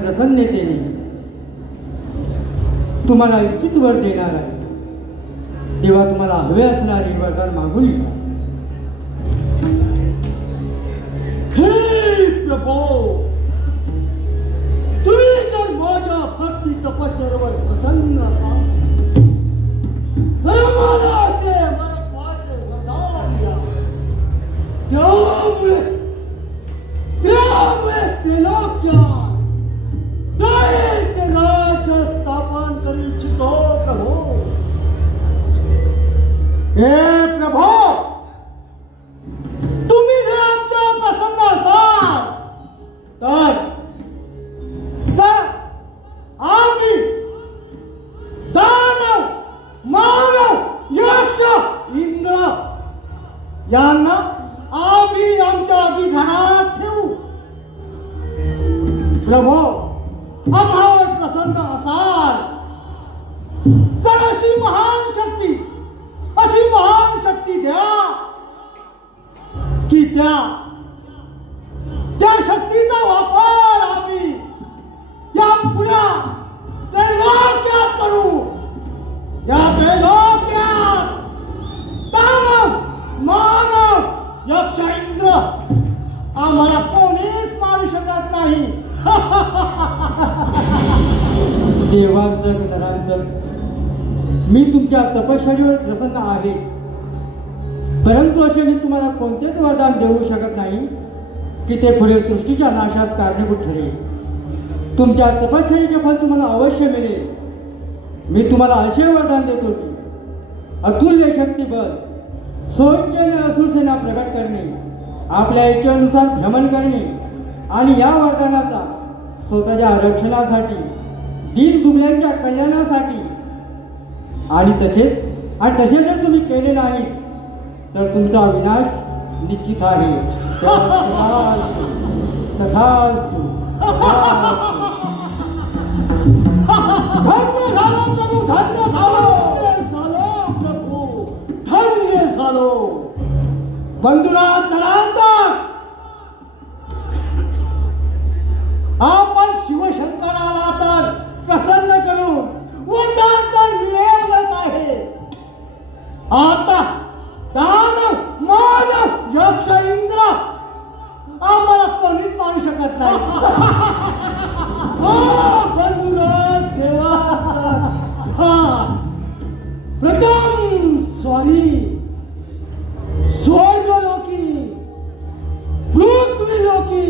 प्रसन्नतेने तुम्हाला इच्छित वर देणार आहे, तेव्हा तुम्हाला हवे असणारे वरदान मागून घ्या. हे प्रभो, तुम्ही जर माझ्या भक्ती तपश्चर्येवर प्रसन्न असाल तर मला असे महत्वाचे वरदान द्या. त्यामुळे त्रिलोक्यात राज्य स्थापन करू इच्छितो कहो. हे प्रभो, तुम्ही जर आमच्या प्रसन्न असाल तर आम्ही दानव, मानव, यक्ष, इंद्र यांना आम्ही आमच्या अधिकारात ठेवू. प्रभो, आम्हावर प्रसन्न असाल तर अशी महान शक्ती द्या की त्या शक्तीचा वापर आम्ही या पुऱ्या त्रैलोक्यात करू. या त्रैलोक्यात दानव, मानव, यक्ष, इंद्र आम्हाला कोणीच मारू शकत नाही. देवांतर नरांतर मी तुमच्या तपश्चर्येवर प्रसन्न आहे, परंतु असे मी तुम्हाला कोणतेच वरदान देऊ शकत नाही की ते पुढे सृष्टीच्या नाशास कारणीभूत ठरेल. तुमच्या तपश्चर्येचे फल तुम्हाला अवश्य मिळेल. मी तुम्हाला असे वरदान देतो की अतुल्य शक्तिबळ, स्वइच्छेने असुरसेना प्रकट करणे, आपल्या इच्छेनुसार भ्रमण करणे आणि या वरदानाचा स्वतःच्या रक्षणासाठी, दीन दुबल्यांच्या कल्याणासाठी आणि तसे जर तुम्ही केले नाही तर तुमचा विनाश निश्चित आहे. तथास्तु. धन्य झालो प्रभू, धन्य झालो. बंधुरात आपण शिवशंकराला तर प्रसन्न करून वरदान तर मिळवलंच आहे. आता दानव, मानव, यक्ष, इंद्र आम्हाला कोणीच मारू शकत नाही. बंधुराज देवा, प्रथम स्वर्गलोकी, पृथ्वीलोकी,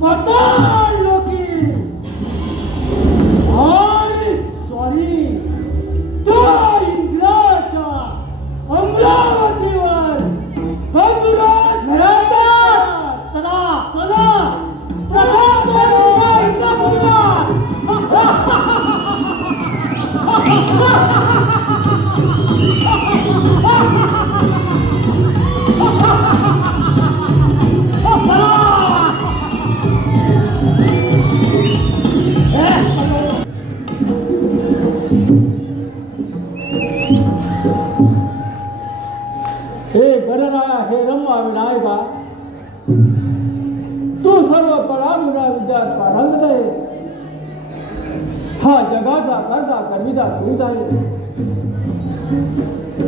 पाताळलोकी आणि त्या इंद्राच्या अमरावतीवर बंधुराज घरात चला हे रम विनायका, तू सर्व परामुना विद्यात पारंगत आहे. हा जगाचा करता कविता तूच आहे.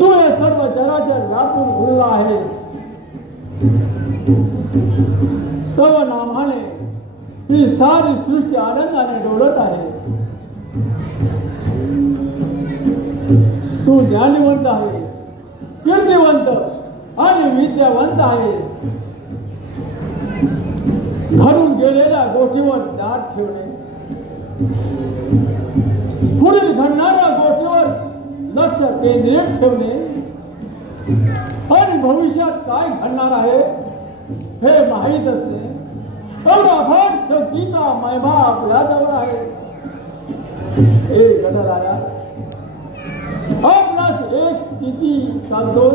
तू हे सर्व चराचर व्यापून उरला आहे. तव नामाने ही सारी सृष्टी आनंदाने डोलत आहे. तू ज्ञानवंत आहे, कीर्तिवंत आणि विद्यावंत आहे. घडून गेलेल्या गोष्टीवर दाट ठेवणे, पुढील घडणाऱ्या गोष्टीवर लक्ष केंद्रित ठेवणे आणि भविष्यात काय घडणार आहे हे माहीत असणे, एवढा भाग शक्तीचा महिमा आपल्याजवळ आहे. हे गणराया, आपणास एक स्थिती सांगतो,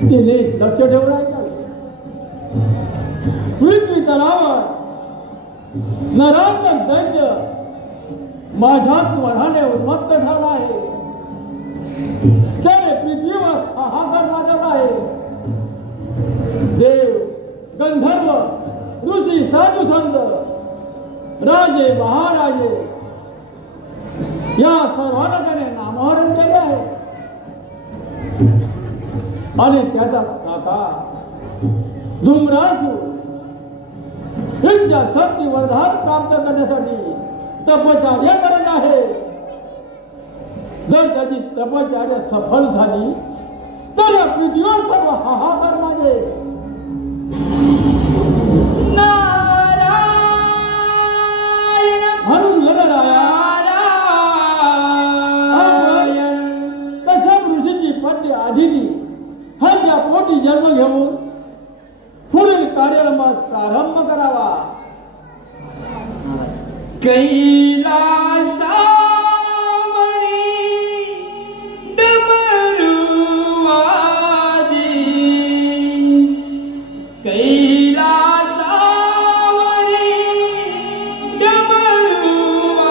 तिने लक्ष ठेवण्यात आले. पृथ्वी तलावर नरांतक दैत्य माझ्याच वराने उन्मत्त झाला आहे. त्याने पृथ्वीवर हाहाकार माजवला आहे. देव, गंधर्व, ऋषी, साधू संत, राजे, महाराजे या सर्वांना त्याने नामहरण केले आहे. आणि त्याचा काका धूम्रासुर त्यांच्या शक्ती वरदान प्राप्त करण्यासाठी तपश्चर्या करत आहे. जर त्याची तपश्चर्या सफल झाली तर या पृथ्वीवर सर्व हाहाकार माजेल. म्हणून गणराया, कश्यप ऋषीची पत्नी आदिती ह्यांच्या पोटी जन्म घेऊन पुढील कार्यक्रमास प्रारंभ करावा. कैलासावरी डमरुवादी, कैलासावरी डमरुवादी,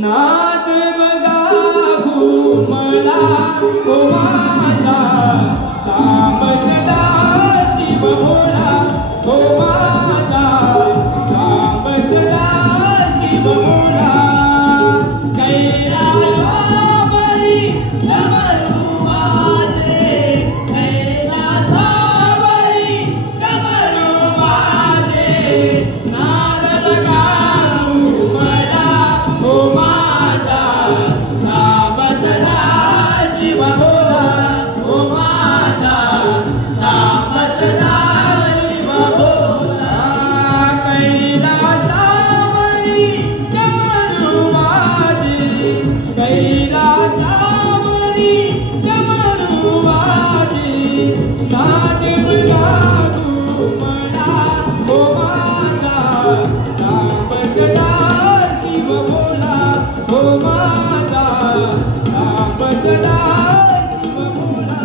नाद बघा घुमला गोमाला, तांबसला शिव भोळा गोमाला, तांबसला शिव भोळा. कैलासावरी डमरुवादे, कैलासावरी डमरुवादे, नाद बघा घुमला गोमाला, तांबसला शिव भोळा गोमाला, तांबसला शिव भोळा. कैलासावरी डमरुवादे, कैलासावरी डमरुवादे, नाद बघा घुमला गोमाला, तांबसला शिव भोळा गोमाला, तांबसला शिव भोळा.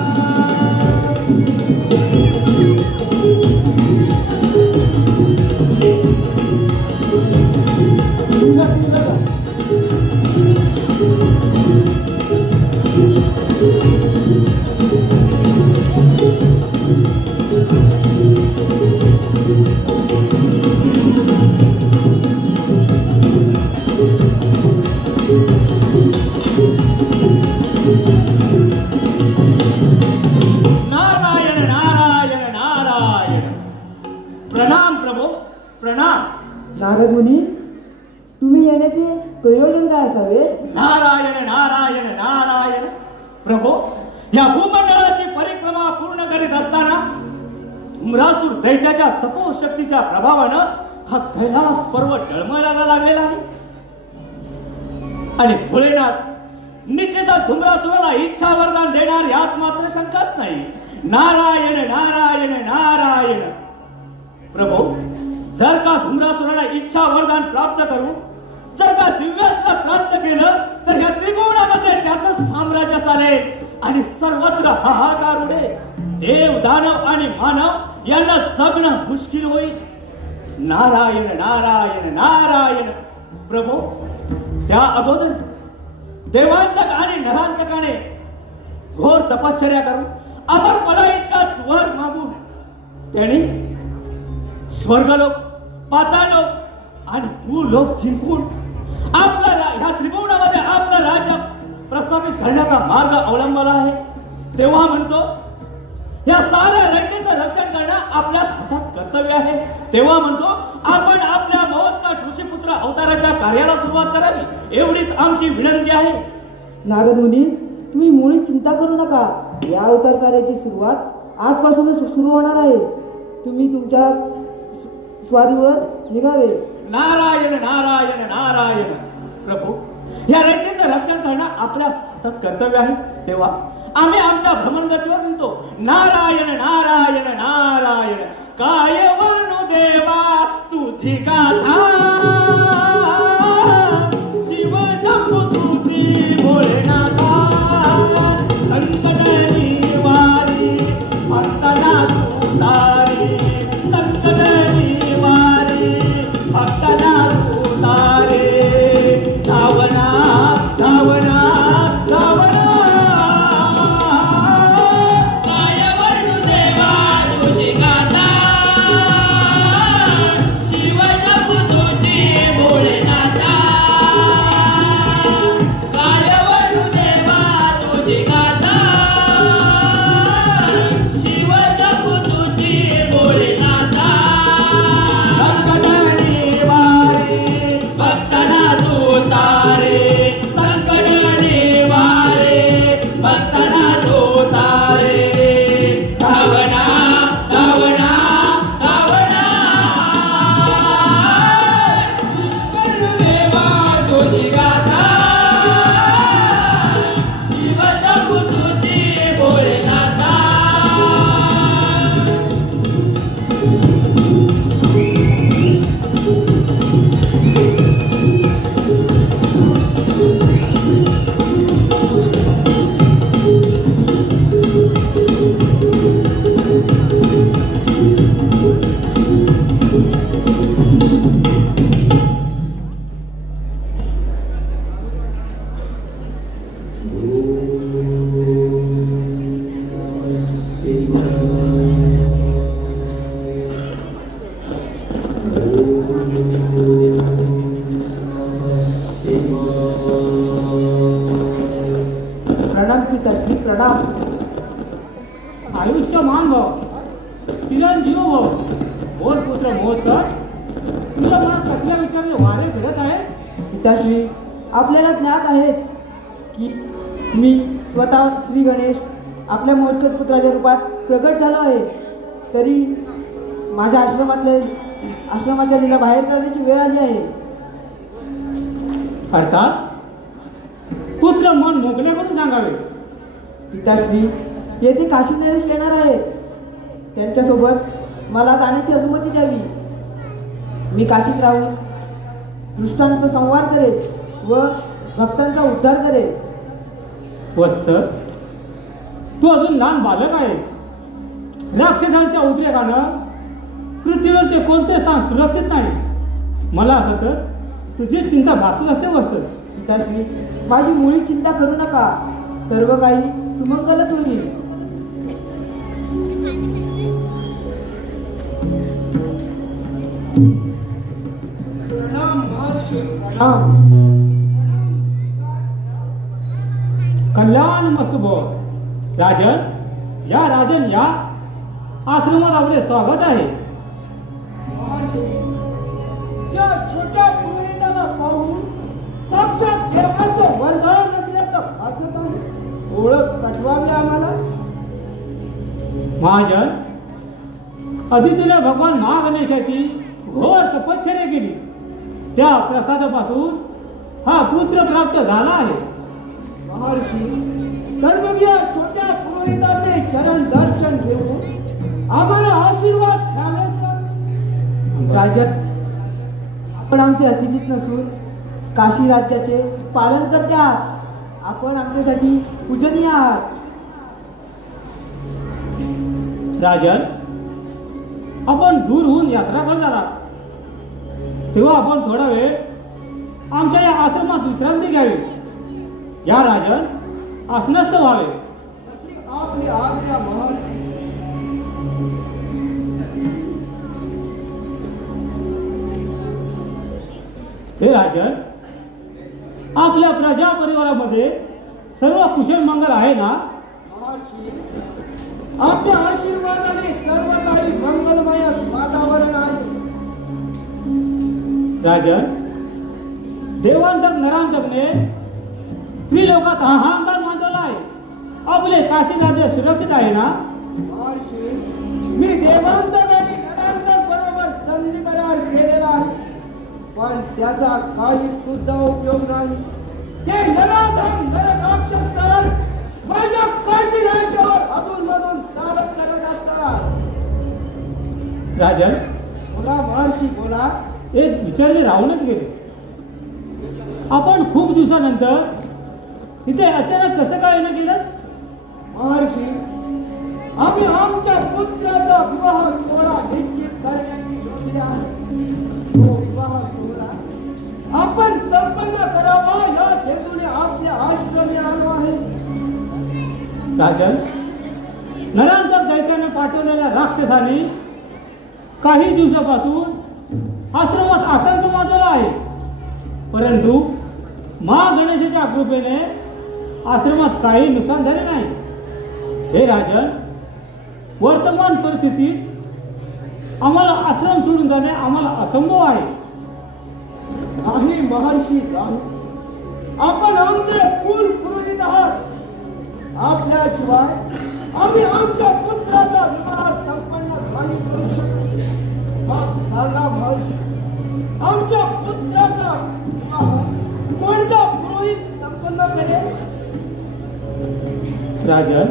नारायण नारायण नारायण. प्रणाम प्रभो, प्रणाम. नारद मुनी, तुम्ही येण्याचे प्रयोजन काय असावे? नारायण नारायण नारायण. प्रभो, या भूमंडळाची परिक्रमा पूर्ण करीत असताना धूम्रासुर दैत्याच्या तपोशक्तीच्या प्रभावानं हा कैलास पर्वत डळमळायला लागलेला आहे. आणि भोलेनाथ निश्चितच धूम्रासुराला इच्छा वरदान देणार यात मात्र शंकाच नाही. नारायण नारायण नारायण. प्रभो, जर का धूम्रासुराला इच्छा वरदान प्राप्त करून जर का दिव्यास्त्र प्राप्त केलं तर ह्या त्रिभुवनामध्ये त्याचं साम्राज्य चालेल आणि सर्वत्र हाहाकार उडेल. देव, दानव आणि मानव यांना जगणं मुश्किल होईल. नारायण नारायण नारायण. प्रभो, त्या अगोदर देवांतक आणि नरांतकाने घोर तपश्चर्या करून अमर पदा इतका स्वर मागून त्यांनी स्वर्गलोक, पाताळलोक आणि भूलोक जिंकून आपला ह्या त्रिभुवनामध्ये आपलं राज्य प्रस्थापित करण्याचा मार्ग अवलंबला आहे. तेव्हा म्हणतो या साऱ्या लंकेचं रक्षण करणं आपल्याच हातात कर्तव्य आहे. तेव्हा म्हणतो आपण आपल्या महोत्कट ऋषीपुत्र अवताराच्या कार्याला सुरुवात करावी, एवढीच आमची विनंती आहे. नारद मुनी, तुम्ही मुळी चिंता करू नका. या अवतार कार्याची सुरुवात आजपासूनच सुरू होणार आहे. तुम्ही तुमच्या स्वारीवर निघावे. नारायण नारायण नारायण. प्रभू, या रयतेचं रक्षण करणं आपल्या हातात कर्तव्य आहे. तेव्हा आम्ही आमच्या भ्रमणगतीवर म्हणतो नारायण नारायण नारायण. काय वर्णू देवा तुझी गाथा, शिव शंभू तुझी भोलेनाथा. संकट निवारी भक्ताला तू तारी, संकट निवारी भक्ताला तू तारे. धावना धावना धावना. काय वर्णू देवा तुझी गाथा, शिव शंभू तुझी भोलेनाथा. काय वर्णू देवा तुझी गाथा, शिव शंभू तुझी भोलेनाथा. संकट निवारी भक्ताला तू तारे, संकट निवारे भक्ताला तू तारे. धावना धावना धावना. वर्णू देवा तुझी गाथा, शिव शंभू तुझी भोलेनाथा. प्रणाम पिताश्री, प्रणाम. आयुष्यमान भव, चिरंजीव भव. बोल पुत्र मोहोत्तर, तुझ्या मनात कसल्या विचाराने वारे फिरत आहे? पिताश्री, आपल्याला ज्ञात आहेच की मी स्वतः श्री गणेश आपल्या मोजकट पुत्राच्या रूपात प्रकट झालो आहे. तरी माझ्या आश्रमाच्या लीला बाहेर करण्याची वेळ आली आहे. अर्थात पुत्र मन मोकळे करून सांगावे. पिताश्री, येथे काशी नरेश येणार आहेत. त्यांच्यासोबत मला जाण्याची अनुमती द्यावी. मी काशीत राहून दृष्टांचा संवार करेल व भक्तांचा उद्धार करेल. वत्स, तू अजून लहान बालक आहे. राक्षसांच्या उद्रेकानं पृथ्वीवरचे कोणते स्थान सुरक्षित नाही. मला असं तर तुझी चिंता भासत असते वत्स. पिताश्री, माझी मुळी चिंता करू नका. सर्व काही सुमंगलच होईल. कल्याण मस्त बोल. राजन, या राजन या. आश्रमात आपले स्वागत आहे. या छोट्या पुरोहिताला पाहून साक्षात देवाचं वरदान असल्याचं भासत आहे. ओळख पटवावी आम्हाला. महाजन, अदितीने भगवान महागणेशाची घोर तपश्चर्या केली. त्या प्रसादापासून हा पुत्र प्राप्त झाला आहे. महर्षी, तर मग या छोट्या पुरोहिताचे चरण दर्शन घेऊन आम्हाला आशीर्वाद घ्यावेच लागले. राजन, आपण आमचे अतिथीत नसून काशी राज्याचे पालन करते आहात. आपण आमच्यासाठी पूजनीय आहात. राजन, आपण दूर होऊन यात्रा करत आलात, तेव्हा आपण थोडा वेळ आमच्या या आश्रमात विश्रांती घ्यावी. या राजन, आसनस्थ व्हावे. आपली आज्ञा महर्षी. हे राजन, आपल्या प्रजा परिवारामध्ये सर्व कुशल मंगल आहे ना? महर्षी, आपल्या आशीर्वादाने सर्व काही मंगलमय वातावरण आहे. राजन, देवांतक नरांतकने त्रिलोकात हाहाकार मांडवला आहे. आपले काशी राज्य सुरक्षित आहे ना? महर्षी, मी देवांतर आणि नरांतर बरोबर संधी करार केलेला आहे, पण त्याचा काही सुद्धा उपयोग नाही. हे नराधम नरराक्षस तर माझ्या काशी राज्यावर अधूनमधून चालत करत असतात. राजन, बोला महर्षी, बोला. एक विचारले राहूनच गेले. आपण खूप दिवसानंतर इथे अचानक कसं काय येणं केलं? महर्षी, आम्ही आमच्या पुत्राचा विवाह सोहळा निश्चित करण्याची योजना आहे. तो विवाह सोहळा आपण संपन्न करावा या हेतूने आपल्या आश्रमी आलो आहे. राजन, नरांतर दैत्याने पाठवलेल्या राक्षसाने काही दिवसापासून आश्रमात आतंक माजवला आहे, परंतु मा गणेशाच्या कृपेने आश्रमात काही नुकसान झाले नाही. हे राजन, वर्तमान परिस्थितीत आम्हाला आश्रम सोडून जाणे आम्हाला असंभव आहे. नाही महर्षी, नाही. आपण आमचे कुल पुरोहित आहात. आपल्याशिवाय आम्ही आमच्या पुत्राचा विवाह संपन्न नाही करू शकतो. मग सांगा महर्षी, आमच्या पुत्राचा विवाह कोणता पुरोहित संपन्न करेल? राजन,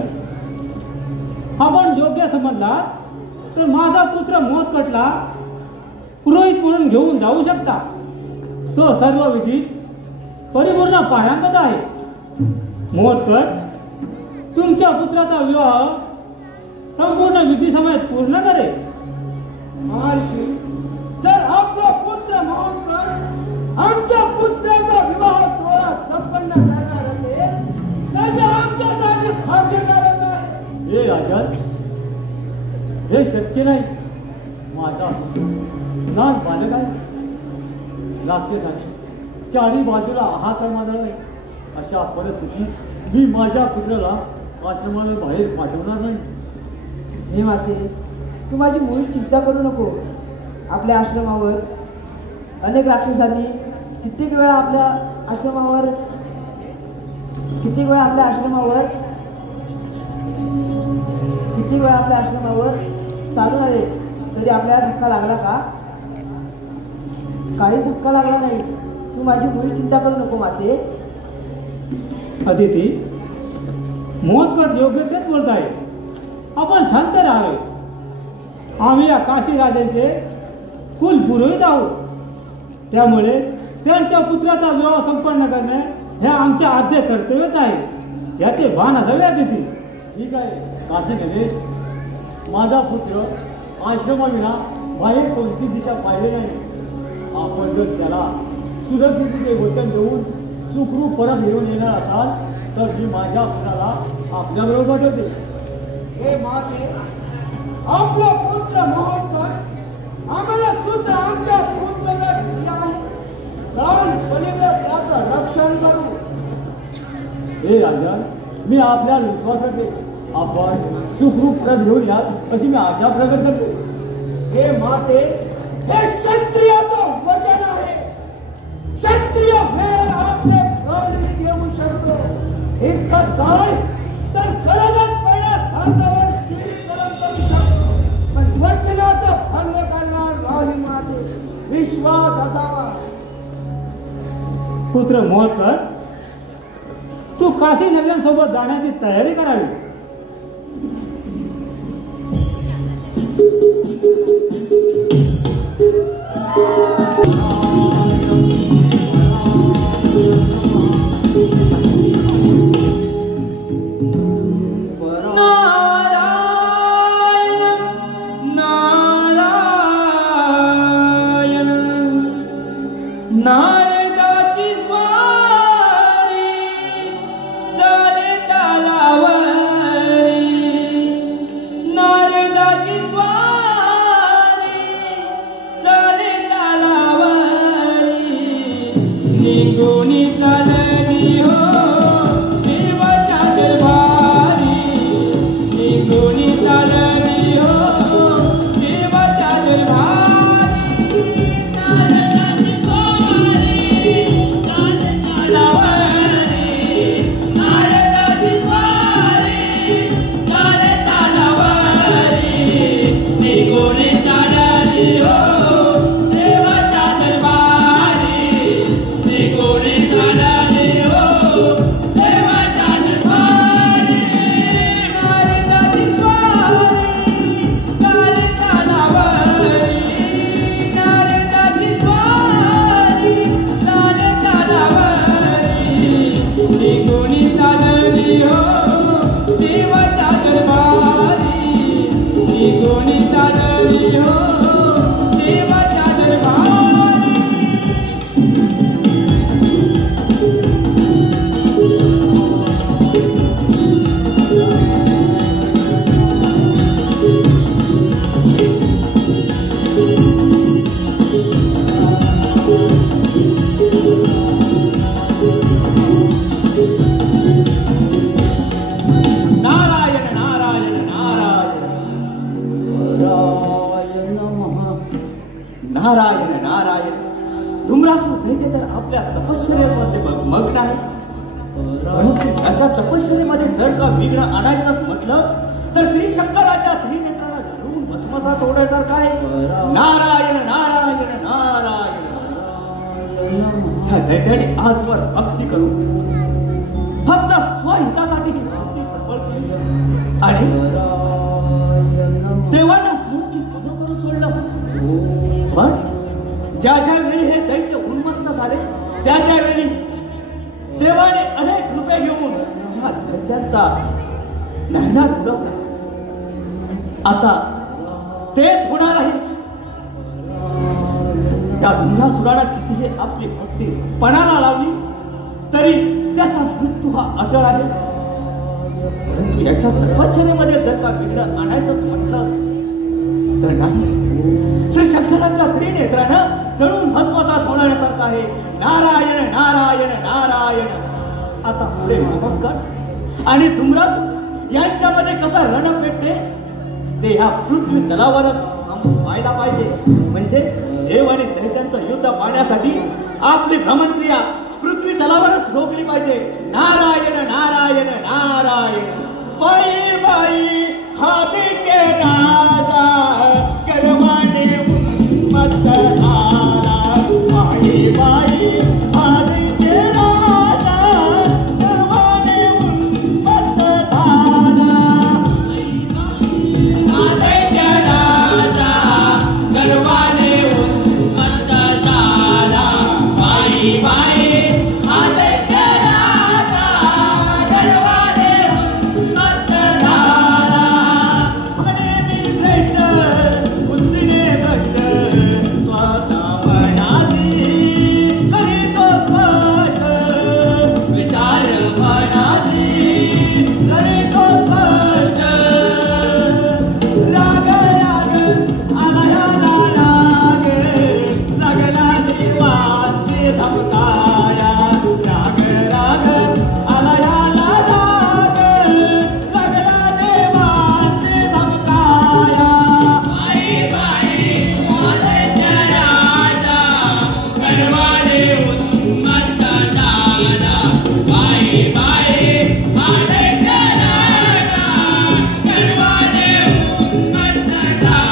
आपण योग्य समजला तर माझा पुत्र मोहत्कटला पुरोहित म्हणून घेऊन जाऊ शकता. तो सर्व विधीत परिपूर्ण पारंगत आहे. मोहत्कट तुमच्या पुत्राचा विवाह संपूर्ण विधी समेत पूर्ण करेल. महर्षी, जर आपला पुत्र मोहत्कट आमच्या पुत्राचा विवाह सोहळा संपन्न करणार असेल तर ते आमच्यासाठी भाग्यकारक आहे. हे राजन, हे शक्य नाही. माझा लहान बालक आहे. राक्षसाने चारी बाजूला हाहाकार माजवलाय. अशा परिस्थितीत मी माझ्या पुत्राला आश्रमाला बाहेर पाठवणार नाही. हे माते, तू माझी मुळी चिंता करू नको. आपल्या आश्रमावर अनेक राक्षसांनी कित्येक वेळा आपल्या आश्रमावर चालून आले, तरी आपल्याला धक्का लागला का? काही धक्का लागला नाही. तू माझी मुळी चिंता करू नको माते. अदिती, मोहत्कट योग्य तेच बोलत आहे. आपण शांत राहावे. आम्ही या काशी राजांचे कुल पुरोहित आहोत, त्यामुळे त्यांच्या पुत्राचा विवाह संपन्न करणे हे आमचे आद्य कर्तव्यच आहे. याचे भान असावे अदिती. ठीक आहे काशी गेले. माझा पुत्र आश्रमाविना बाहेर कोणती दिशा पाहिली नाही. आपण जर त्याला सुरक्षितते वचन देऊन सुखरूप परत घेऊन येणार असाल तर मी माझ्या पुत्राला आपल्याबरोबर पाठवते. हे माते, आपला पुत्र मोहत्कट आम्हाला सुद्धा आमच्या पुत्राला दिला आहे. प्राणपणेने त्याचं रक्षण करू. हे राजा, मी आपल्याला विश्वास करते. आपण सुखरूप परत घेऊन या अशी मी आशा प्रकट करते. हे माते, हे क्षत्रियाचं वचन आहे. क्षत्रिय वेळ आपले प्राणही देऊ शकतो. इतकंच काय तर गरजच पडल्यास हातावर शिरीकरण करू शकतो. पण वचनाचं भंग करणार नाही माते. विश्वास असावा. पुत्र मोहत्कट, तू काशी नगरांसोबत जाण्याची तयारी करावी. नारदाची स्वारी झाले तलावर मुनीच्या दरी हो देवाच्या दरबारी नारायण नारायण. धुम्रासूर दैत्य तर आपल्या तपश्चर्येमध्ये मग्न आहे. परंतु त्याच्या तपश्चर्येमध्ये जर का विघ्न आणायचं म्हटलं तर श्री शंकराच्या त्रिनेत्राला धरून भस्मसात होण्यासारखं आहे. नारायण नारायण नारायण. ह्या दैत्याने आजवर भक्ती करून फक्त स्वहितासाठी ही भक्ती सफल केली आणि देवांना सर्व पुन्हा करून सोडलं. पण ज्या ज्या वेळी हे दैत्य उन्मत्त झाले त्या त्यावेळी देवाने अनेक रूपे घेऊन ह्या दैत्यांचा नैना उडवला. आता तेच होणार आहे. त्या धुम्रासुराला कितीही आपली भक्ती पणाला लावली तरी त्याचा मृत्यू हा अटळ आहे. परंतु याच्या तपश्चर्येमध्ये जर का विघ्न आणायचं म्हटलं तर नाही. श्री शंकराच्या त्रिनेत्रानं जळून भस्मसात होण्यासारखं आहे. नारायण नारायण नारायण. आता पुढे महाभंकर आणि धुम्रासूर यांच्यामध्ये कसा रण पेटते ते ह्या पृथ्वी तलावरच व्हायला पाहिजे. म्हणजे देव आणि दैत्यांचं युद्ध पाहण्यासाठी आपली भ्रमणक्रिया पृथ्वी तलावरच रोखली पाहिजे. नारायण नारायण नारायण. बाई बाई हा दैत्य राजा गर्वाने उन्मत्त झाला. बाई बाई हा दैत्य राजा गर्वाने उन्मत्त झाला. हा दैत्य राजा गर्वाने उन्मत्त झाला. बाई बाई हा दैत्य राजा गर्वाने उन्मत्त झाला. म्हणे मी श्रेष्ठ बुद्धीने कष्ट स्वतः मनासी करीतो स्पष्ट. विचार मनासी करीतो स्पष्ट. राग राग आला राग लागला देवाचे धमकाया. राग राग आला राग लागला देवाचे धमकाया. बाई बाई हा दैत्य राजा गर्वाने उन्मत्त झाला. बाई बाई हा दैत्य राजा गर्वाने उन्मत्त झाला.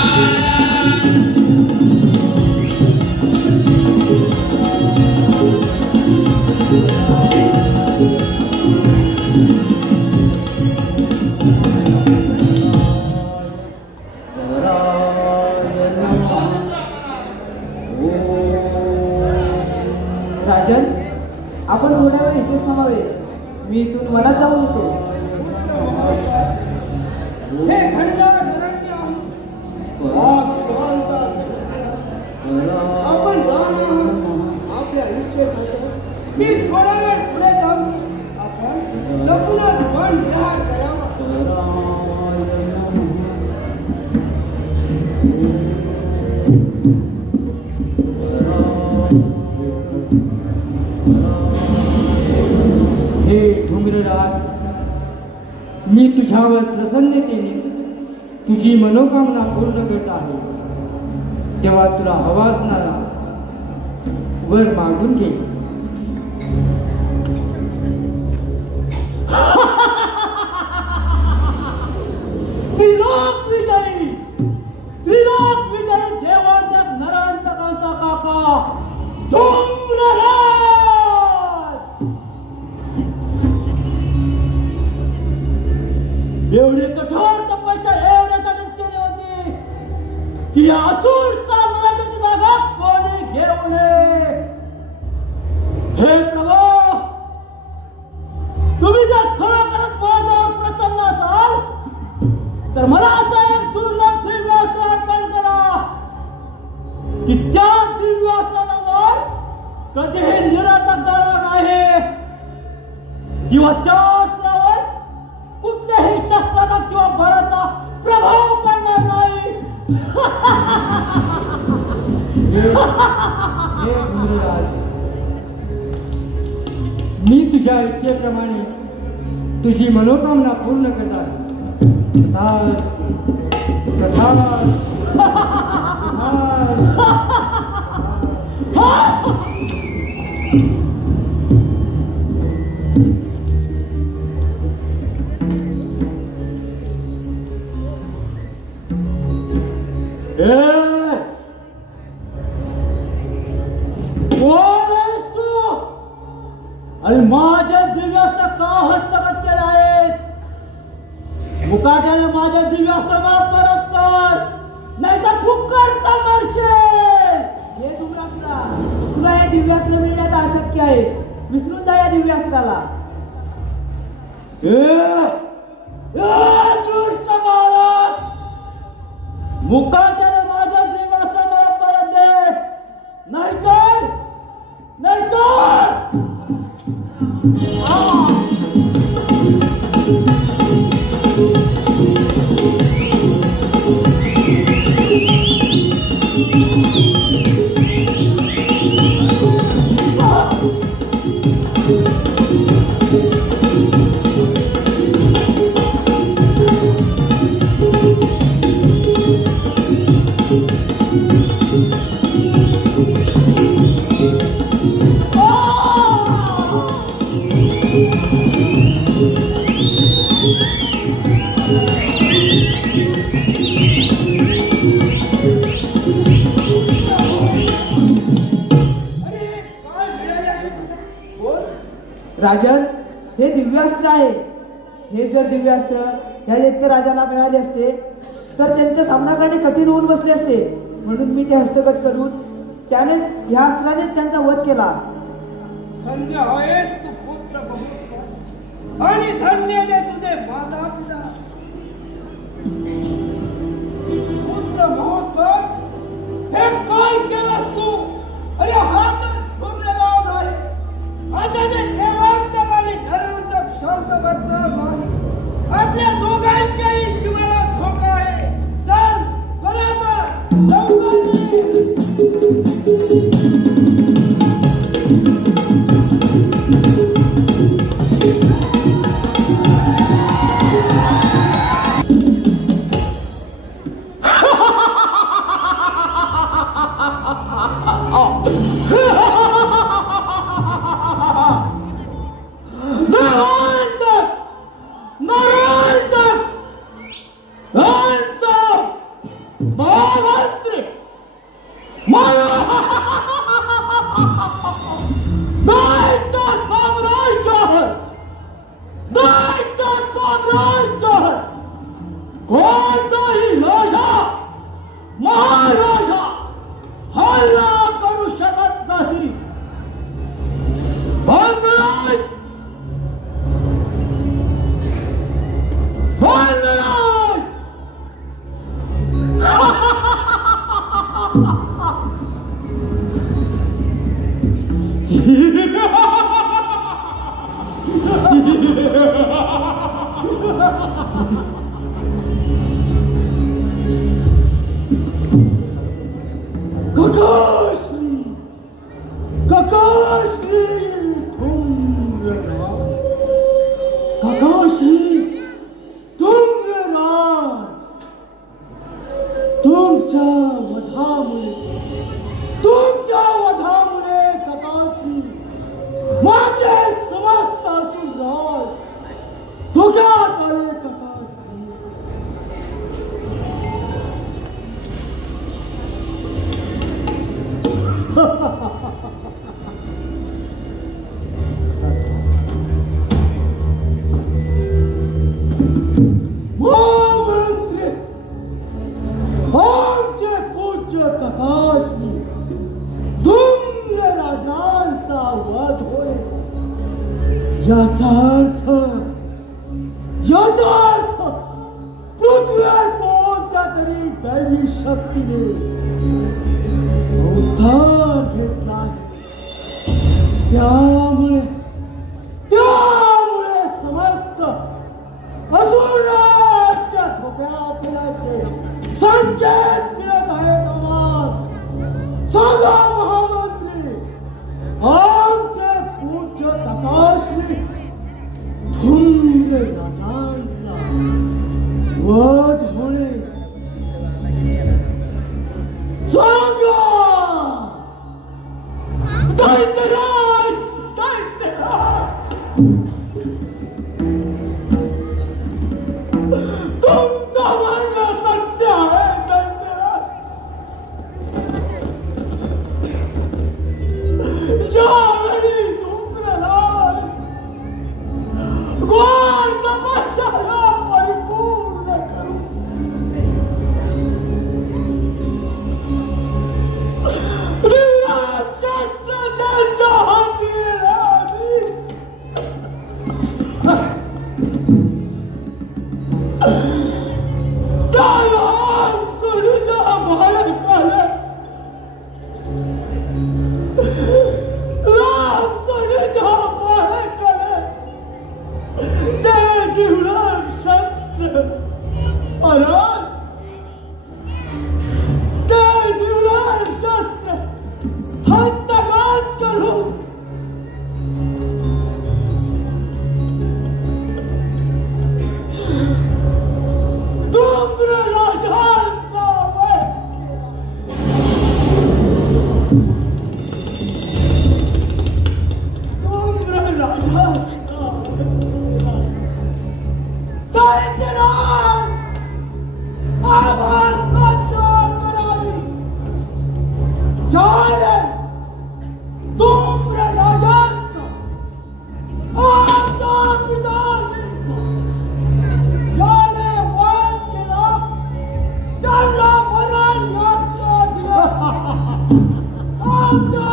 राजन, आपण थोड्या वेळ इथेच थांबावे. मी इथून वनात जाऊन येतो. हे घनदाट अरण्य आहे. वाघ शिवांचा आपण आपल्या इच्छेप्रमाणे मी थोडा वेळ पुढे जाऊन आपण जपूनच वन विहार करावा. हे धूम्रराज, मी तुझ्यावर प्रसन्नतेने तुझी मनोकामना पूर्ण करत आहे. तेव्हा तुला हवा असणारा वर मागून घे. त्रिलोक विजयी देवांच्या नरांतकांचा काका धूम्रराज. एवढी कठोर तपस्या एवढ्यासाठीच केली होती की असुर साम्राज्याची जागा कोणी घेऊ नये. हे प्रभू, तुम्ही जर खरोखरच माझ्यावर प्रसन्न असाल तर मला असं एक दुर्लभ दिव्य त्याच्यावर कुठल्याही शस्त्राचा किंवा बळाचा प्रभाव पडणार नाही. हे धुम्रराज, मी तुझ्या इच्छेप्रमाणे तुझी मनोकामना पूर्ण करणार. आणि माझ्या दिव्याचा का हस्तगत केला आहे? मुकाट्याने माझ्या दिव्यासला परत कर, नाही तर फुकटचा मरशील. हे धुम्रासुरा, तुला या दिव्यास्त्र मिळण्यात अशक्य आहे. विसरून जा या दिव्यास्त्राला. मुकाट्याने माझ्या दिव्यास्त्र मला परत दे, नाहीतर राजन, हे दिव्यास्त्र आहे. हे जर दिव्यास्त्र ह्या दैत्य राजाला मिळाले असते तर त्यांचा सामना करणे कठीण होऊन बसले असते. म्हणून मी ते हस्तगत करून त्याने ह्या अस्त्रानेच त्यांचा वध केला. धन्य होयस तू पुत्र बहु, आणि धन्य दे तुझे माता पिता. पुत्र महोत्सव, हे काय केलास तू? अरे हा तर धुम्रराज आहे. आता ते देवांतक आणि नरांतक शांत बसणार नाही. आपल्या दोघांच्याही शिवाला धोका आहे. चल बरोबर लवकर. पृथ्वीवर कोणत्या तरी दैवी शक्तीने अवतार घेतला. त्यामुळे संकेत मिळत आहेत आवाज. सांगा महामंत्री, आमचे पूज्य तथाश्री धूम्र राजांचा वध होणे. सांगा दैत्यराज, दैत्यराज, तुमचा म्हणणं सत्य आहे. दैत्यराज, ज्यावेळी धूम्रराज घोर तपस्याला परिपूर्ण करू शस्त्र त्यांच्या हाती आलीच. त्याला सुनीच्या बाळकाला लाभ सुनीच्या बाळकाला ते दिवळक शस्त्र अनाथ, ते दिवळक शस्त्र हस्तगत करून धूम्र राजांचा वध केला. धूम्र राजांचा दैत्यराज आवाज बंद करावी. ज्याने धूम्र राजांचा आमचा पिताजींचा ज्याने वध केला त्यांना मरण यातना दिला. आमच्या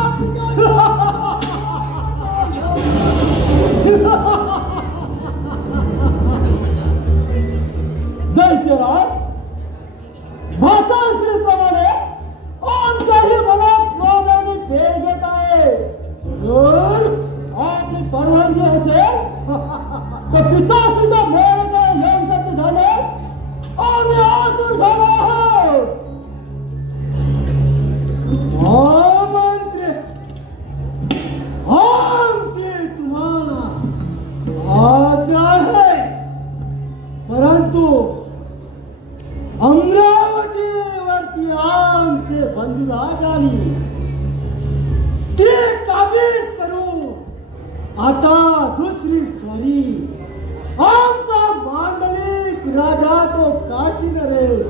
दैत्यराज, भाषांप्रमाणे आमच्याही मनात मानाने खेळ घेत आहे. आपली परवानगी असेल तर पिता सुद्धा मोरगा यांच्यात झाले आम्ही आतुर झालो आहोत. महामंत्री, आमची तुम्हाला आज्ञा आहे, परंतु अमरावतीवरती आमचे बंधुराज आली ते काबीज करू. आता दुसरी स्वारी आमचा मांडलिक राजा तो काशी नरेश.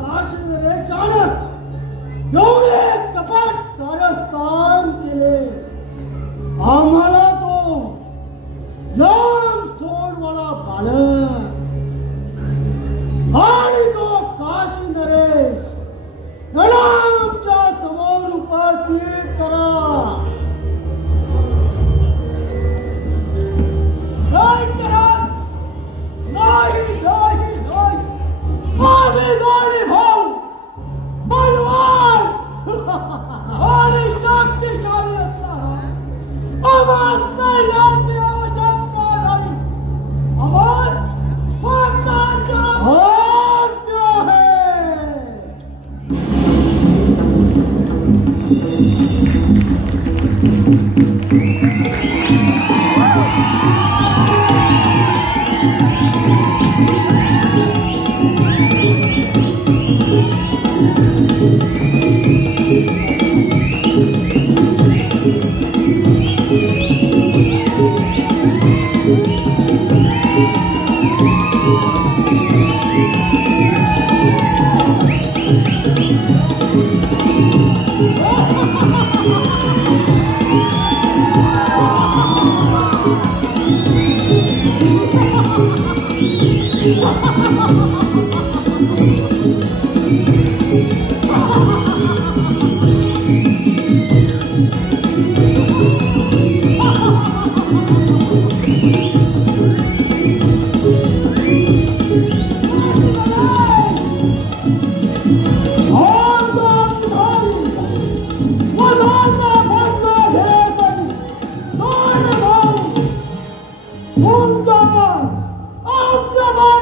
काशी नरेशानं एवढे कपट कारस्थान केले. आम्हाला तो लांब सोडवाला बालक आणि तो काशी नरेश याला आमच्या समोर उपस्थित करा. नाही नाही नाही, आम्ही दोन्ही भाऊ बलवान आणि शक्तिशाली असणार. आम्हाला यांची आवश्यकता नाही. आम्हाला फक्त आज्ञा आहे. Undangan, Abdullah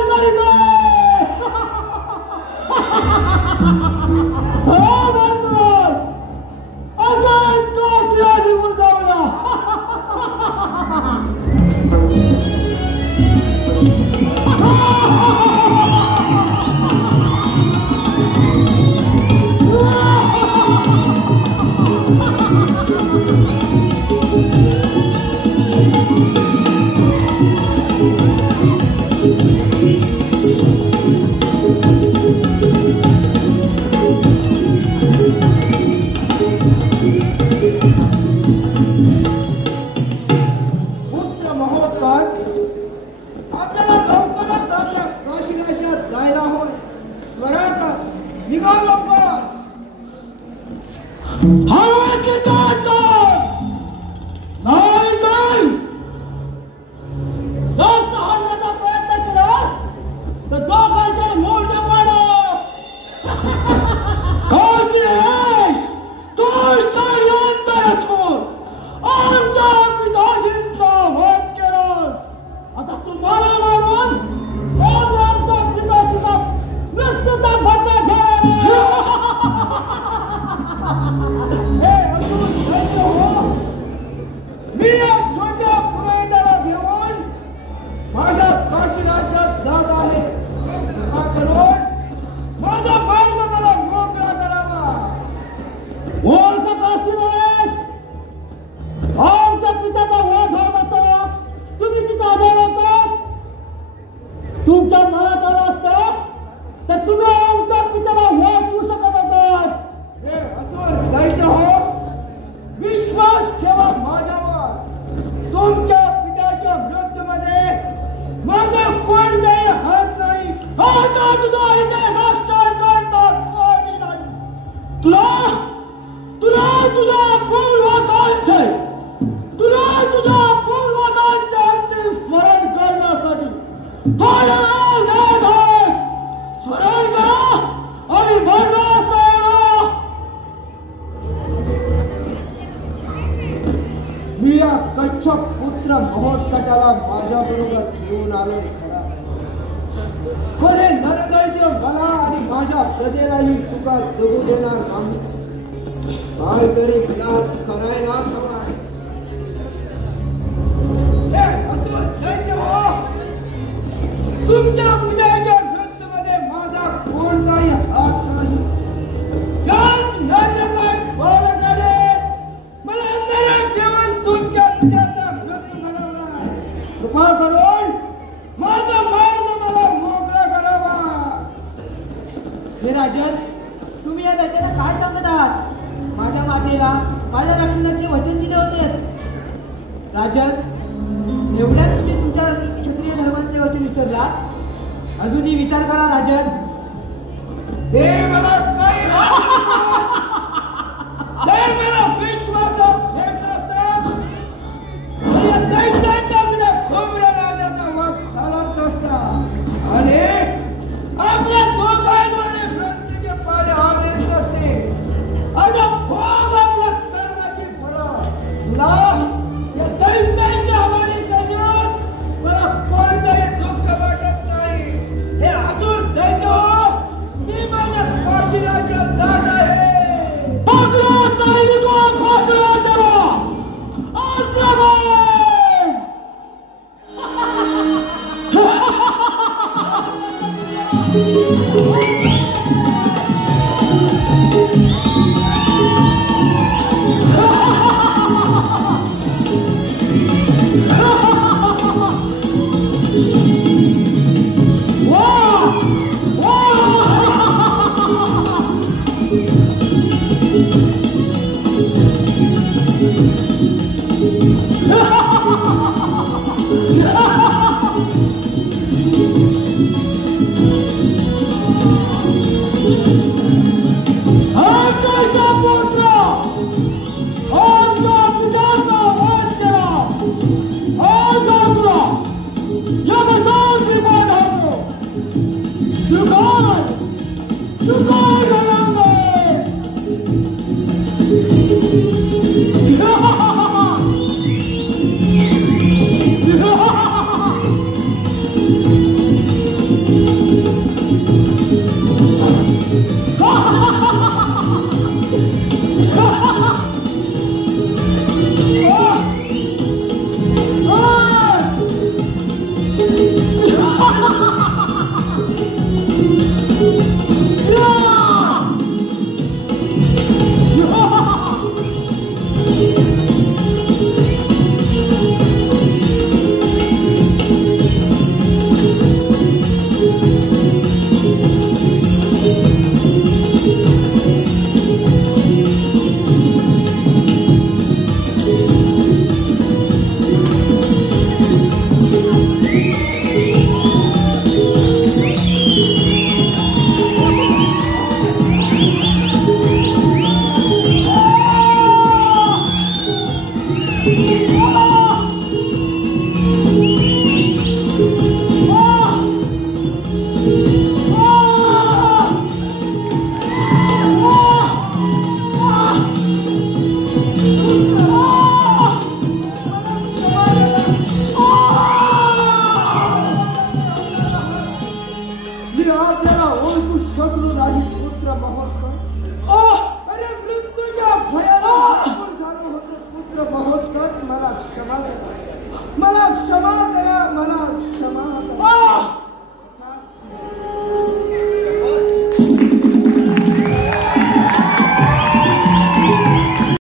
मला क्षमा